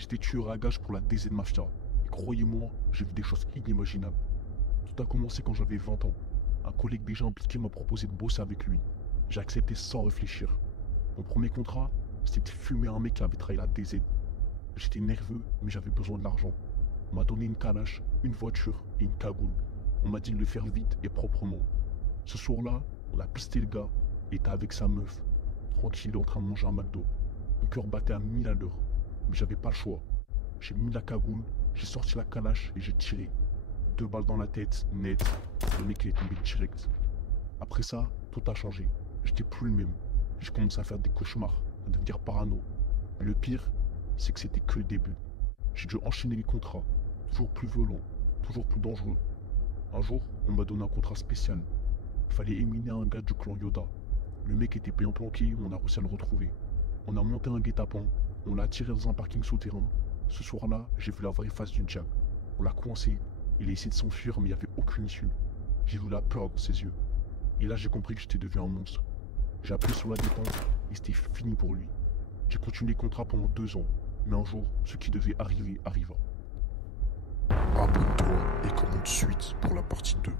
J'étais tueur à gages pour la DZ Mafia. Et croyez-moi, j'ai vu des choses inimaginables. Tout a commencé quand j'avais 20 ans. Un collègue déjà impliqué m'a proposé de bosser avec lui. J'ai accepté sans réfléchir. Mon premier contrat, c'était de fumer un mec qui avait trahi la DZ. J'étais nerveux, mais j'avais besoin de l'argent. On m'a donné une calache, une voiture et une cagoule. On m'a dit de le faire vite et proprement. Ce soir-là, on a pisté le gars et était avec sa meuf, tranquille en train de manger un McDo. Mon cœur battait à 1000 à l'heure, mais j'avais pas le choix. J'ai mis la cagoule, j'ai sorti la calache et j'ai tiré. 2 balles dans la tête, net. Le mec il est tombé direct. Après ça, tout a changé. J'étais plus le même. J'ai commencé à faire des cauchemars, à devenir parano. Et le pire, c'est que c'était que le début. J'ai dû enchaîner les contrats, toujours plus violents, toujours plus dangereux. Un jour, on m'a donné un contrat spécial. Il fallait éliminer un gars du clan Yoda. Le mec était bien planqué, on a réussi à le retrouver. On a monté un guet-apens, on l'a tiré dans un parking souterrain. Ce soir-là, j'ai vu la vraie face du diable. On l'a coincé, il a essayé de s'enfuir mais il n'y avait aucune issue. J'ai vu la peur dans ses yeux. Et là j'ai compris que j'étais devenu un monstre. J'ai appuyé sur la détente et c'était fini pour lui. J'ai continué le contrat pendant 2 ans, mais un jour, ce qui devait arriver arriva. Abonne-toi et commente suite pour la partie 2.